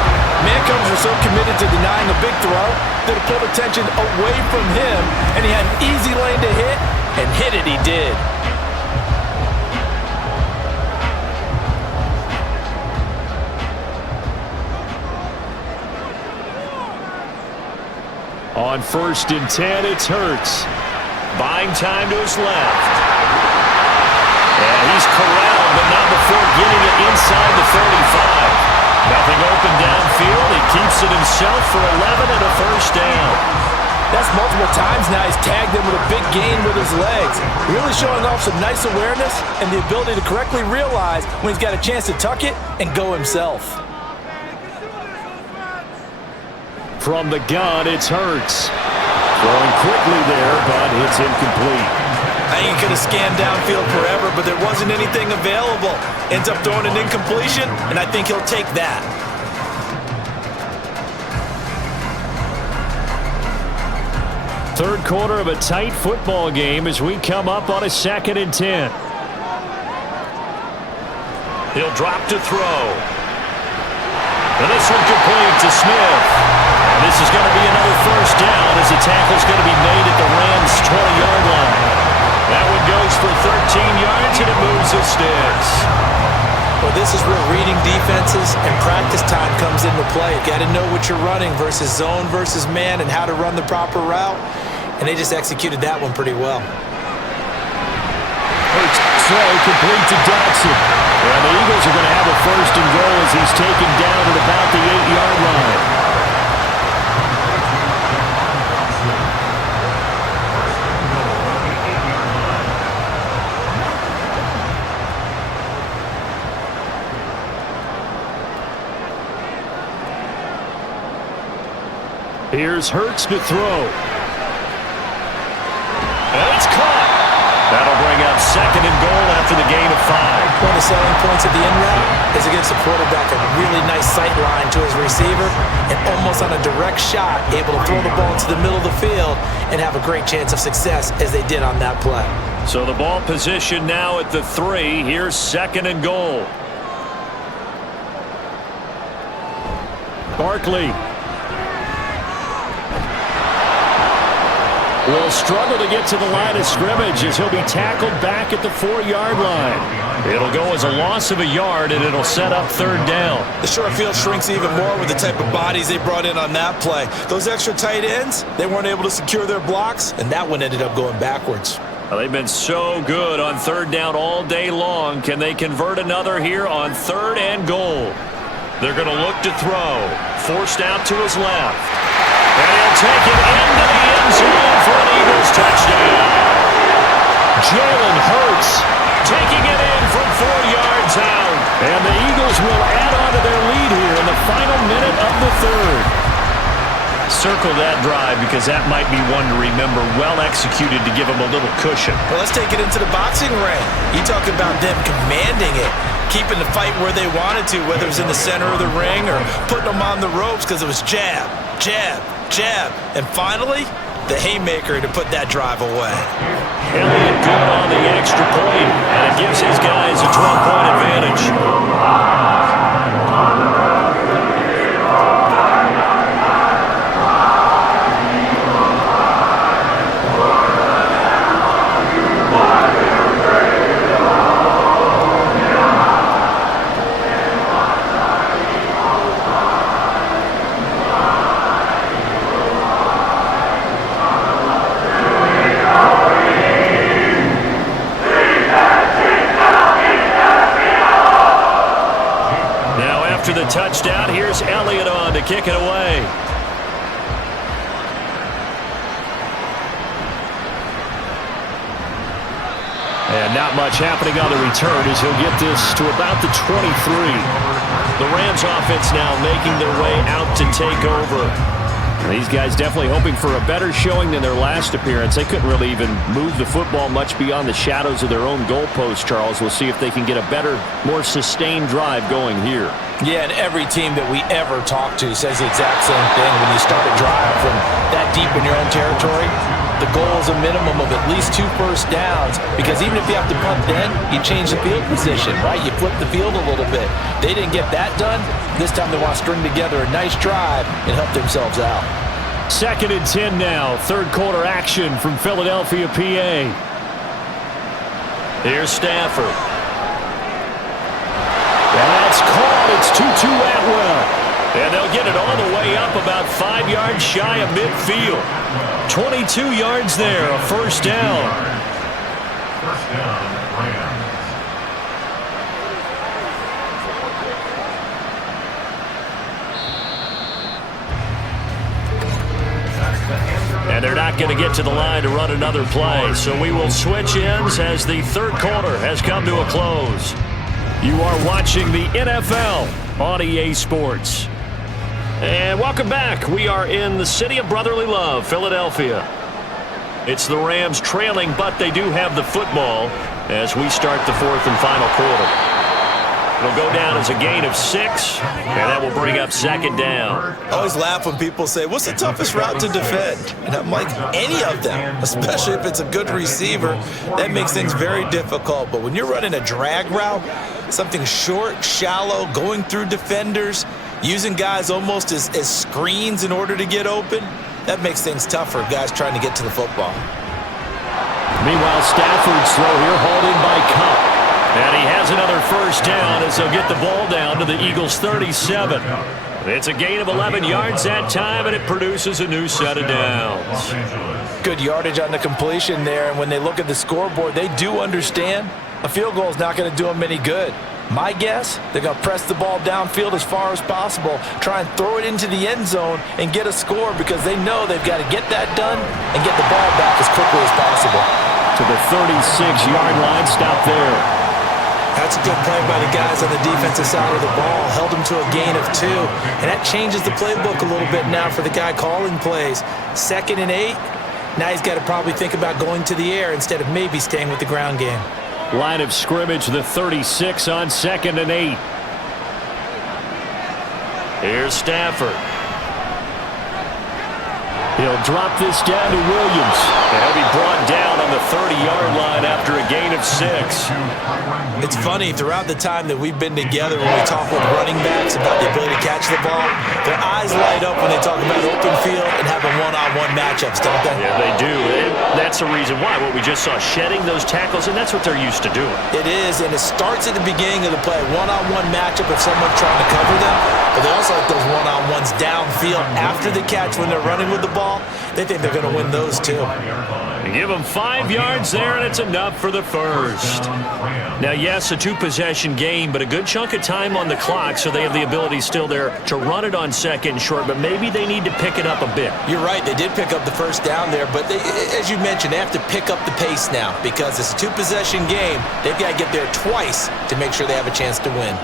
Mancombs were so committed to denying a big throw that it pulled attention away from him, and he had an easy lane to hit, and hit it he did. On 1st and 10, it's Hurts. Buying time to his left. And he's corralled, but not before getting it inside the 35. Nothing open downfield. He keeps it himself for 11 and a first down. That's multiple times now he's tagged him with a big gain with his legs. Really showing off some nice awareness and the ability to correctly realize when he's got a chance to tuck it and go himself. From the gun, it's Hurts. Throwing quickly there, but it's incomplete. I think he could have scanned downfield forever, but there wasn't anything available. Ends up throwing an incompletion, and I think he'll take that. Third quarter of a tight football game as we come up on a 2nd and 10. He'll drop to throw. And this one complete to Smith. And this is going to be another first down as the tackle is going to be made at the Rams' 20-yard line. That one goes for 13 yards, and it moves the sticks. Well, this is where reading defenses and practice time comes into play. You got to know what you're running versus zone versus man and how to run the proper route. And they just executed that one pretty well. Hurts throw complete to Dodson. And the Eagles are going to have a first and goal as he's taken down at about the 8-yard line. Here's Hurts to throw. And it's caught. That'll bring up second and goal after the gain of 5. One of the selling points of the end route is it gives the quarterback a really nice sight line to his receiver and almost on a direct shot able to throw the ball into the middle of the field and have a great chance of success as they did on that play. So the ball position now at the 3. Here's second and goal. Barkley will struggle to get to the line of scrimmage as he'll be tackled back at the 4-yard line. It'll go as a loss of a yard, and it'll set up third down. The short field shrinks even more with the type of bodies they brought in on that play. Those extra tight ends, they weren't able to secure their blocks, and that one ended up going backwards. Well, they've been so good on third down all day long. Can they convert another here on third and goal? They're going to look to throw. Forced out to his left. And he'll take it into the end zone for an Eagles touchdown. Jalen Hurts taking it in from 4 yards out. And the Eagles will add on to their lead here in the final minute of the third. Circle that drive because that might be one to remember. Well executed to give them a little cushion. Well, let's take it into the boxing ring. You talk about them commanding it, keeping the fight where they wanted to, whether it was in the center of the ring or putting them on the ropes because it was jab, jab, jab, and finally, the haymaker to put that drive away. Elliott good on the extra point, and it gives his guys a 12-point advantage. After the touchdown, here's Elliott on to kick it away. And not much happening on the return as he'll get this to about the 23. The Rams offense now making their way out to take over. These guys definitely hoping for a better showing than their last appearance. They couldn't really even move the football much beyond the shadows of their own goalpost, Charles. We'll see if they can get a better, more sustained drive going here. Yeah, and every team that we ever talk to says the exact same thing. When you start a drive from that deep in your own territory, the goal is a minimum of at least 2 first downs, because even if you have to punt then, you change the field position, right? You flip the field a little bit. They didn't get that done. This time they want to string together a nice drive and help themselves out. 2nd and 10 now. Third quarter action from Philadelphia, PA. Here's Stafford. And that's caught. It's Tutu Atwell. And they'll get it all the way up about 5 yards shy of midfield. 22 yards there, a first down. First down, Rams. And they're not going to get to the line to run another play. So we will switch ends as the third quarter has come to a close. You are watching the NFL on EA Sports. And welcome back. We are in the city of brotherly love, Philadelphia. It's the Rams trailing, but they do have the football as we start the fourth and final quarter. It'll go down as a gain of 6, and that will bring up second down. I always laugh when people say, what's the toughest route to defend? And I'm like, any of them, especially if it's a good receiver. That makes things very difficult. But when you're running a drag route, something short, shallow, going through defenders, using guys almost as screens in order to get open, that makes things tough for guys trying to get to the football. Meanwhile, Stafford's throw here hauled in by Cup. And he has another first down as they'll get the ball down to the Eagles' 37. It's a gain of 11 yards that time, and it produces a new set of downs. Good yardage on the completion there, and when they look at the scoreboard, they do understand a field goal is not going to do them any good. My guess, they're going to press the ball downfield as far as possible, try and throw it into the end zone and get a score because they know they've got to get that done and get the ball back as quickly as possible. To the 36-yard line, stop there. That's a good play by the guys on the defensive side of the ball. Held them to a gain of 2. And that changes the playbook a little bit now for the guy calling plays. 2nd and 8. Now he's got to probably think about going to the air instead of maybe staying with the ground game. Line of scrimmage, the 36 on 2nd and 8. Here's Stafford. He'll drop this down to Williams. And he'll be brought down on the 30-yard line after a gain of 6. It's funny, throughout the time that we've been together when we talk with running backs about the ability to catch the ball, their eyes light up when they talk about open field and having one-on-one matchups, don't they? Yeah, they do. That's the reason why. What we just saw, shedding those tackles, and that's what they're used to doing. It is, and it starts at the beginning of the play. One-on-one matchup if someone's trying to cover them, but they also like those one-on-ones downfield after the catch when they're running with the ball. They think they're going to win those too. They give them 5 yards there, and it's enough for the first. Now, yes, a 2-possession game, but a good chunk of time on the clock, so they have the ability still there to run it on 2nd and short, but maybe they need to pick it up a bit. You're right. They did pick up the first down there, but they, as you mentioned, they have to pick up the pace now because it's a 2-possession game. They've got to get there twice to make sure they have a chance to win.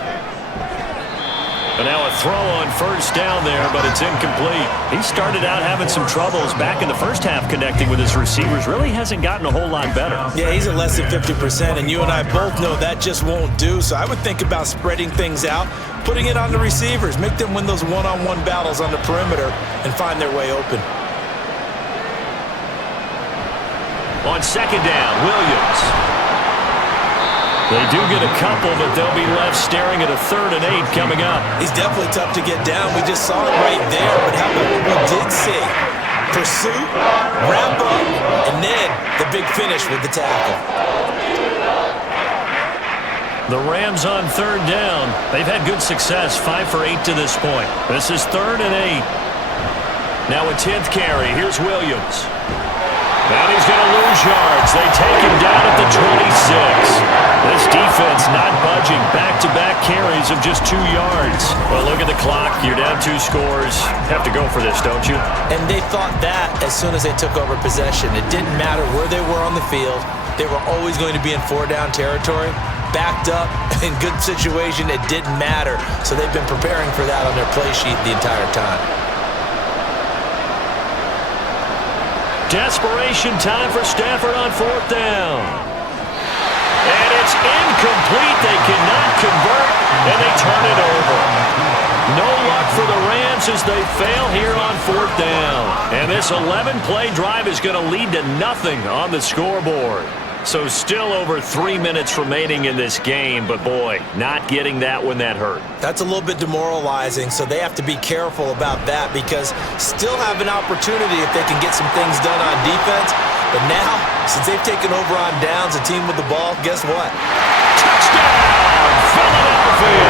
And now a throw on first down there, but it's incomplete. He started out having some troubles back in the first half connecting with his receivers. Really hasn't gotten a whole lot better. Yeah, he's at less than 50%, and you and I both know that just won't do. So I would think about spreading things out, putting it on the receivers, make them win those one-on-one battles on the perimeter, and find their way open. On 2nd down, Williams. They do get a couple, but they'll be left staring at a 3rd and 8 coming up. He's definitely tough to get down. We just saw it right there, but how about what we did see? Pursuit, wrap up, and then the big finish with the tackle. The Rams on 3rd down. They've had good success, 5 for 8 to this point. This is 3rd and 8. Now a 10th carry. Here's Williams. And he's going to lose yards. They take him down at the 26. This defense not budging. Back-to-back carries of just 2 yards. Well, look at the clock. You're down 2 scores. Have to go for this, don't you? And they thought that as soon as they took over possession. It didn't matter where they were on the field. They were always going to be in 4-down territory. Backed up, in good situation, it didn't matter. So they've been preparing for that on their play sheet the entire time. Desperation time for Stafford on 4th down. And it's incomplete. They cannot convert, and they turn it over. No luck for the Rams as they fail here on 4th down. And this 11-play drive is going to lead to nothing on the scoreboard. So still over 3 minutes remaining in this game, but boy, not getting that when that hurt. That's a little bit demoralizing, so they have to be careful about that because still have an opportunity if they can get some things done on defense. But now, since they've taken over on downs, a team with the ball, guess what? Touchdown, Philadelphia!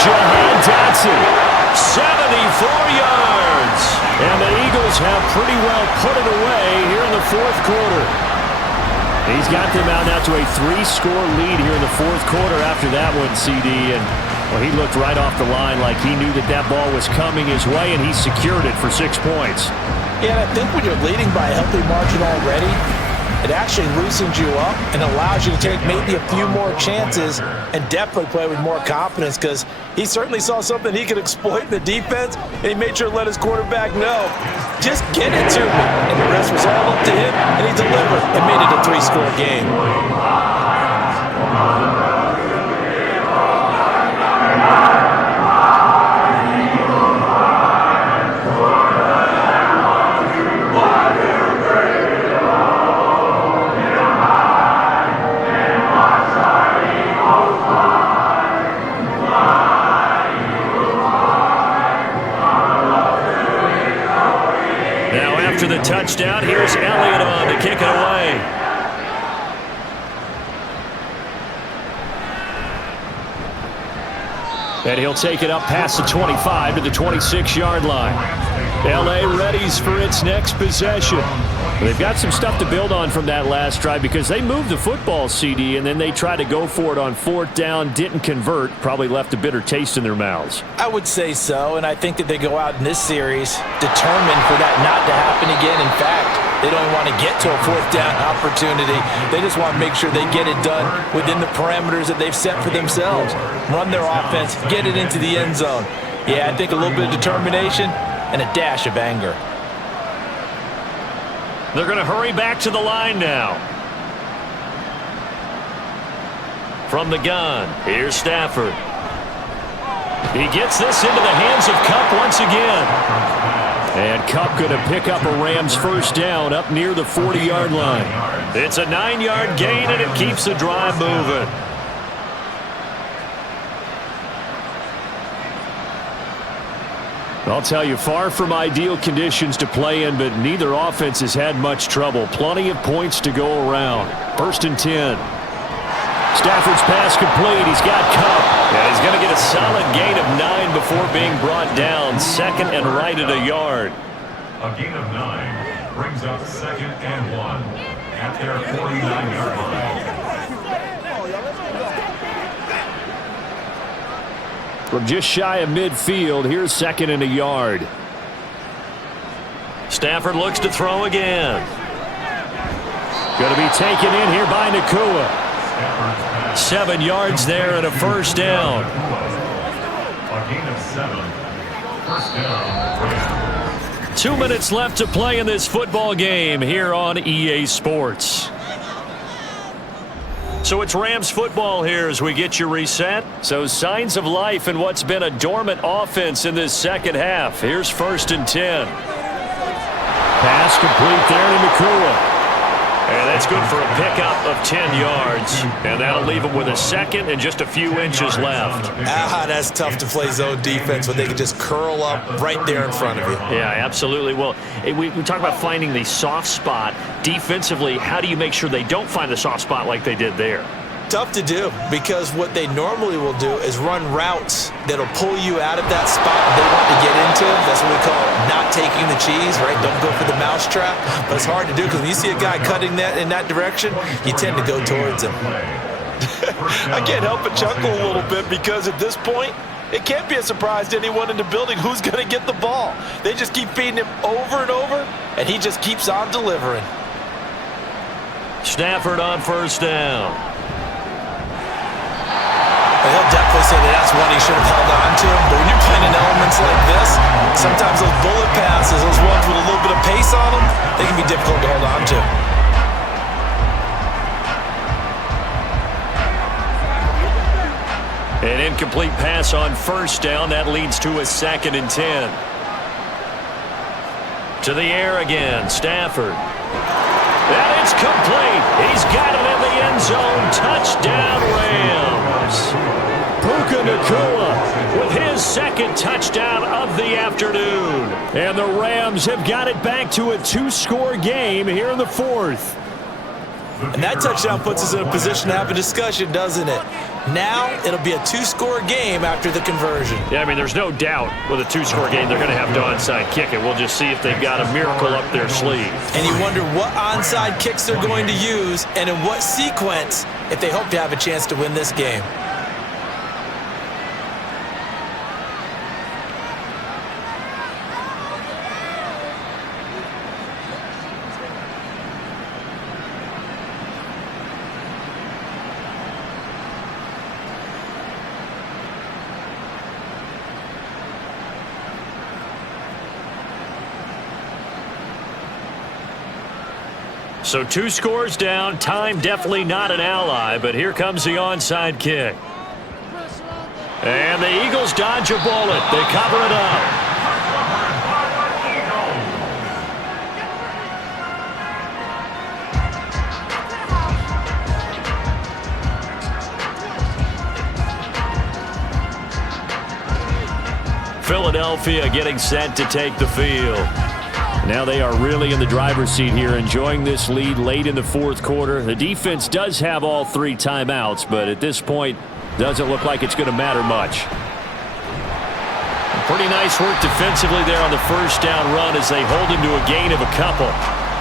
Jahan Dotson, 74 yards. And the Eagles have pretty well put it away here in the 4th quarter. He's got them out now to a 3-score lead here in the 4th quarter after that one, CD. And, well, he looked right off the line like he knew that that ball was coming his way, and he secured it for 6 points. Yeah, and I think when you're leading by a healthy margin already, it actually loosens you up and allows you to take maybe a few more chances and definitely play with more confidence because he certainly saw something he could exploit in the defense, and he made sure to let his quarterback know, just get it to me. And the rest was all up to him, and he delivered and made it a 3-score game. after the touchdown. Here's Elliott on to kick it away. And he'll take it up past the 25 to the 26-yard line. L.A. readies for its next possession. They've got some stuff to build on from that last drive because they moved the football, CD, and then they tried to go for it on 4th down, didn't convert, probably left a bitter taste in their mouths. I would say so, and I think that they go out in this series determined for that not to happen again. In fact, they don't want to get to a 4th down opportunity. They just want to make sure they get it done within the parameters that they've set for themselves. Run their offense, get it into the end zone. Yeah, I think a little bit of determination and a dash of anger. They're going to hurry back to the line now. From the gun, here's Stafford. He gets this into the hands of Kupp once again. And Kupp going to pick up a Rams first down up near the 40-yard line. It's a 9-yard gain, and it keeps the drive moving. I'll tell you, far from ideal conditions to play in, but neither offense has had much trouble. Plenty of points to go around. 1st and 10. Stafford's pass complete. He's got Kupp. And he's going to get a solid gain of 9 before being brought down. 2nd and right at a yard. A gain of 9 brings up 2nd and 1 at their 49-yard line. From just shy of midfield, here's 2nd and a yard. Stafford looks to throw again. Going to be taken in here by Nakua. 7 yards there and a first down. A gain of 7. First down. 2 minutes left to play in this football game here on EA Sports. So it's Rams football here as we get you reset. So signs of life in what's been a dormant offense in this second half. Here's 1st and 10. Pass complete there to Nakua. And that's good for a pickup of 10 yards. And that'll leave them with a 2nd and just a few inches left. That's tough to play zone defense when they can just curl up right there in front of you. Yeah, absolutely. Well, we talk about finding the soft spot. Defensively, how do you make sure they don't find the soft spot like they did there? Tough to do because what they normally will do is run routes that'll pull you out of that spot they want to get into. That's what we call not taking the cheese, right? Don't go for the mousetrap. But it's hard to do because when you see a guy cutting that in that direction, you tend to go towards him. I can't help but chuckle a little bit because at this point, it can't be a surprise to anyone in the building who's going to get the ball. They just keep feeding him over and over, and he just keeps on delivering. Stafford on first down. He'll definitely say that that's one he should have held on to. But when you're playing in elements like this, sometimes those bullet passes, those ones with a little bit of pace on them, they can be difficult to hold on to. An incomplete pass on first down. That leads to a 2nd and 10. To the air again, Stafford. And it's complete. He's got it in the end zone. Touchdown, Rams. Puka Nakua with his 2nd touchdown of the afternoon. And the Rams have got it back to a 2-score game here in the 4th. And that touchdown puts us in a position to have a discussion, doesn't it? Now it'll be a 2-score game after the conversion. Yeah, I mean, there's no doubt with a 2-score game they're going to have to onside kick it. We'll just see if they've got a miracle up their sleeve. And you wonder what onside kicks they're going to use and in what sequence if they hope to have a chance to win this game. So 2 scores down. Time definitely not an ally, but here comes the onside kick. And the Eagles dodge a bullet. They cover it up. Philadelphia getting set to take the field. Now they are really in the driver's seat here, enjoying this lead late in the fourth quarter. The defense does have all 3 timeouts, but at this point, doesn't look like it's going to matter much. Pretty nice work defensively there on the first down run as they hold him to a gain of a couple.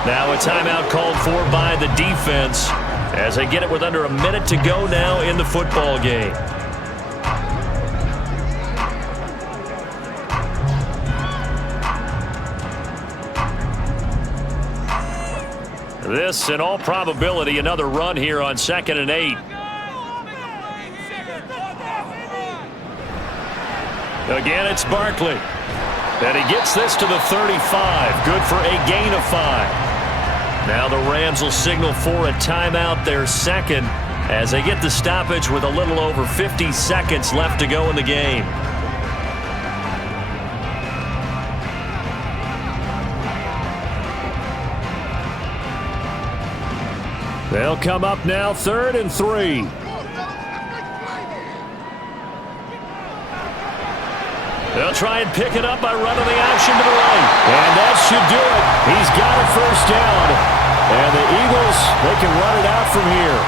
Now a timeout called for by the defense as they get it with under a minute to go now in the football game. This, in all probability, another run here on 2nd and 8. Again, it's Barkley. And he gets this to the 35. Good for a gain of 5. Now the Rams will signal for a timeout, their second, as they get the stoppage with a little over 50 seconds left to go in the game. They'll come up now 3rd and 3. They'll try and pick it up by running the option to the right. And that should do it. He's got a first down. And the Eagles, they can run it out from here.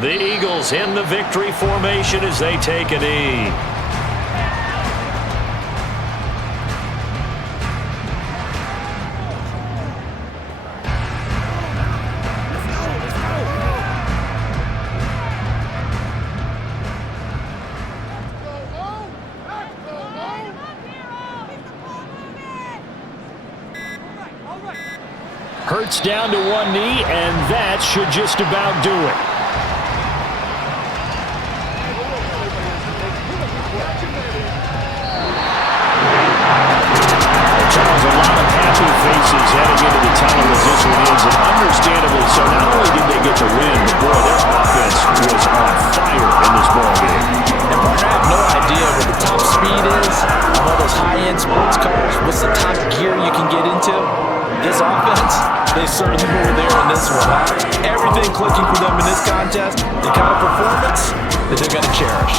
The Eagles in the victory formation as they take a knee. Hurts down to one knee, and that should just about do it. Charles, a lot of happy faces heading into the tunnel as this one ends, and understandably so. Not only did they get the win, but boy, their offense was on fire in this ballgame. And partner, I have no idea what the top speed is on all those high-end sports cars. What's the top gear you can get into? This offense, they certainly were there in this one. Everything clicking for them in this contest, the kind of performance that they're going to cherish.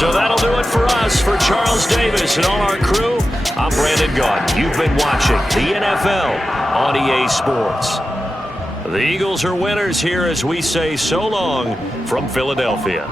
So that'll do it for us. For Charles Davis and all our crew, I'm Brandon Gaudin. You've been watching the NFL on EA Sports. The Eagles are winners here as we say so long from Philadelphia.